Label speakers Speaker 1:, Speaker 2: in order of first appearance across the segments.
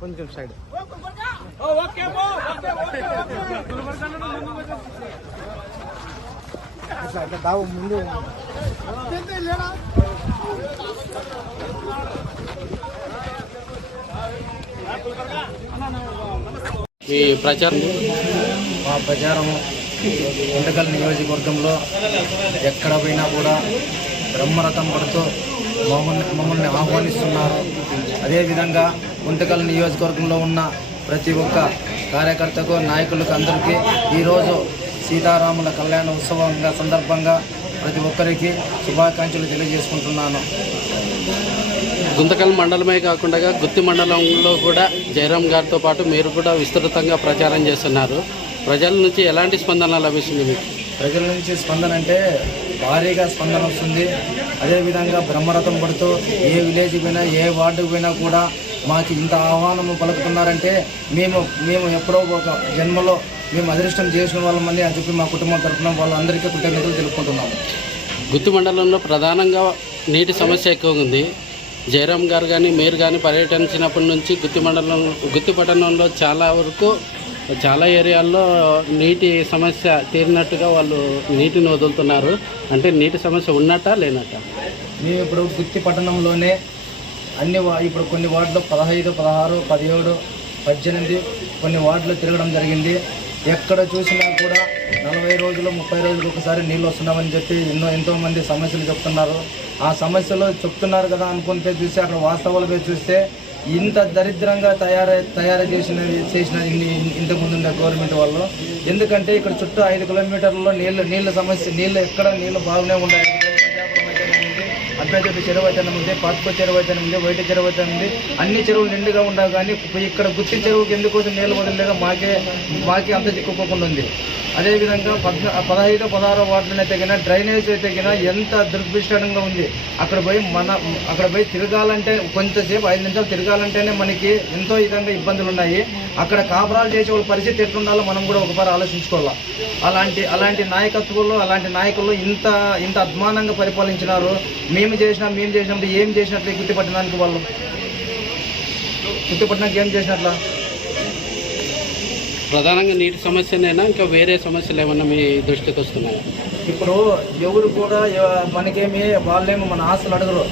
Speaker 1: కొంచెం సైడ్. అట్లా అట్లా దావు ముందు.
Speaker 2: మీ ప్రచారం
Speaker 1: మా ప్రచారం గుంటకల్ నియోజకవర్గంలో ఎక్కడ పోయినా కూడా బ్రహ్మరథం పడుతూ మమ్మల్ని మమ్మల్ని ఆహ్వానిస్తున్నారు. అదేవిధంగా గుంటకల్ నియోజకవర్గంలో ఉన్న ప్రతి ఒక్క కార్యకర్తకు నాయకులకు అందరికీ ఈరోజు సీతారాముల కళ్యాణ ఉత్సవంగా సందర్భంగా ప్రతి ఒక్కరికి శుభాకాంక్షలు తెలియజేసుకుంటున్నాను.
Speaker 2: గుంతకల్ మండలమే కాకుండా గుత్తి మండలంలో కూడా జయరాం గారితో పాటు మీరు కూడా విస్తృతంగా ప్రచారం చేస్తున్నారు. ప్రజల నుంచి ఎలాంటి స్పందన లభిస్తుంది మీకు?
Speaker 1: ప్రజల నుంచి స్పందన అంటే భారీగా స్పందన వస్తుంది. అదేవిధంగా బ్రహ్మరథం పడుతూ ఏ విలేజ్ పోయినా ఏ వార్డుకు పోయినా కూడా మాకు ఇంత ఆహ్వానం పలుకుతున్నారంటే మేము మేము ఎప్పుడో ఒక జన్మలో మేము అదృష్టం చేసిన వాళ్ళమని అని చెప్పి మా కుటుంబం తరఫున వాళ్ళందరికీ కృతజ్ఞతలు తెలుపుకుంటున్నాము.
Speaker 2: గుత్తి మండలంలో ప్రధానంగా నీటి సమస్య ఎక్కువగా ఉంది. జయరామ్ గారు కానీ మీరు కానీ పర్యటించినప్పటి నుంచి గుత్తి మండలం గుత్తి పట్టణంలో చాలా వరకు చాలా ఏరియాల్లో నీటి సమస్య తీరినట్టుగా వాళ్ళు నీటిని వదులుతున్నారు. అంటే నీటి సమస్య ఉన్నట్టా లేనట్టా?
Speaker 1: మేము ఇప్పుడు గుత్తి పట్టణంలోనే అన్ని వా- ఇప్పుడు కొన్ని వార్డులో పదహైదు పదహారు పదిహేడు పద్దెనిమిది కొన్ని వార్డులు తిరగడం జరిగింది. ఎక్కడ చూసినా కూడా నలభై రోజులు ముప్పై రోజులు ఒకసారి నీళ్ళు వస్తున్నామని చెప్పి ఎన్నో ఎంతోమంది సమస్యలు చెప్తున్నారు. ఆ సమస్యలు చెప్తున్నారు కదా అనుకుంటే చూసి అక్కడ వాస్తవాలు చూస్తే ఇంత దరిద్రంగా తయారై తయారు చేసిన చేసిన ఇంతకుముందు ఉన్న గవర్నమెంట్ వాళ్ళు ఎందుకంటే ఇక్కడ చుట్టూ ఐదు కిలోమీటర్లలో నీళ్ళు నీళ్ళ సమస్య నీళ్ళు ఎక్కడ నీళ్ళు బాగానే ఉన్నాయి. అంతర్జాతీయ చెరువు అయితే ఉంది పాత్కో చెరువు అయితే ఉంది వైట చెరువు అయితే ఉంది అన్ని చెరువులు నిండుగా ఉండవు కానీ ఇక్కడ గుత్తి చెరువుకి ఎందుకోసం నీళ్ళు వదిలేదో మాకే మాకే అంత చిక్కుకోకుండా ఉంది. అదేవిధంగా పద్న పదహైదు పదహారో వార్డులను అయితే డ్రైనేజ్ అయితే ఎంత దుర్భిష్టంగా ఉంది. అక్కడ పోయి మన అక్కడ పోయి తిరగాలంటే కొంతసేపు ఐదు నిమిషాలు తిరగాలంటేనే మనకి ఎంతో విధంగా ఇబ్బందులు ఉన్నాయి అక్కడ కాపురాలు చేసే వాళ్ళ పరిస్థితి ఎట్లుండాలో మనం కూడా ఒకసారి ఆలోచించుకోవాలి. అలాంటి అలాంటి నాయకత్వంలో అలాంటి నాయకులు ఇంత ఇంత అద్మానంగా పరిపాలించినారు. మేము చేసినా మేము చేసినప్పుడు ఏం చేసినట్లు గుర్తుపట్టడానికి వాళ్ళు? గుర్తుపట్టడానికి ఏం చేసినట్లా?
Speaker 2: ప్రధానంగా నీటి సమస్యనైనా ఇంకా వేరే సమస్యలు ఏమన్నా మీ దృష్టికి వస్తున్నాయా?
Speaker 1: ఇప్పుడు ఎవరు కూడా మనకేమి వాళ్ళేమో మన ఆశలు అడగరు.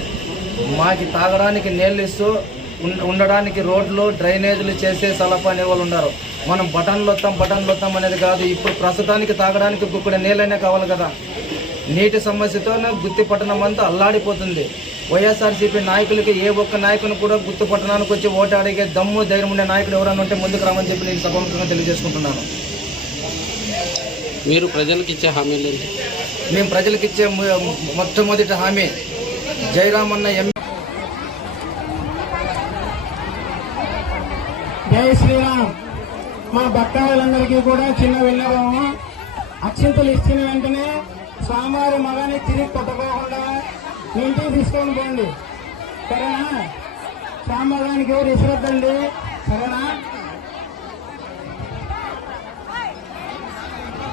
Speaker 1: మాకి తాగడానికి నీళ్ళు ఇస్తూ ఉండడానికి రోడ్లు డ్రైనేజీలు చేసే సలఫా అనే వాళ్ళు ఉన్నారు. మనం బటన్లు వస్తాం బటన్లు వస్తాం అనేది కాదు. ఇప్పుడు ప్రస్తుతానికి తాగడానికి ఇప్పుడు నీళ్ళనే కావాలి కదా. నీటి సమస్యతోనే గుత్తి పట్టణం అంతా అల్లాడిపోతుంది. వైఎస్ఆర్సీపీ నాయకులకి ఏ ఒక్క నాయకుని కూడా గుత్తి పట్టణానికి వచ్చి ఓటు అడిగే దమ్ము ధైర్యం ఉండే నాయకుడు ఎవరైనా ఉంటే ముందుకు రామని చెప్పి నేను సభముఖంగా తెలియజేసుకుంటున్నాను.
Speaker 2: మీరు ప్రజలకు ఇచ్చే హామీలు ఏంటి?
Speaker 1: మేము ప్రజలకు ఇచ్చే మొట్టమొదటి హామీ జయరామన్న ఎం
Speaker 3: జై శ్రీరామ్. మా భక్తాదులందరికీ కూడా చిన్న విన్నపము. అక్షింతలు ఇచ్చిన వెంటనే స్వామివారి మగాన్ని తిరిగి కొట్టుకోకుండా ఇంటికి తీసుకొని పోండి. సరేనా? స్వామివారికి ఎవరు ఇసురద్దండి సరేనా?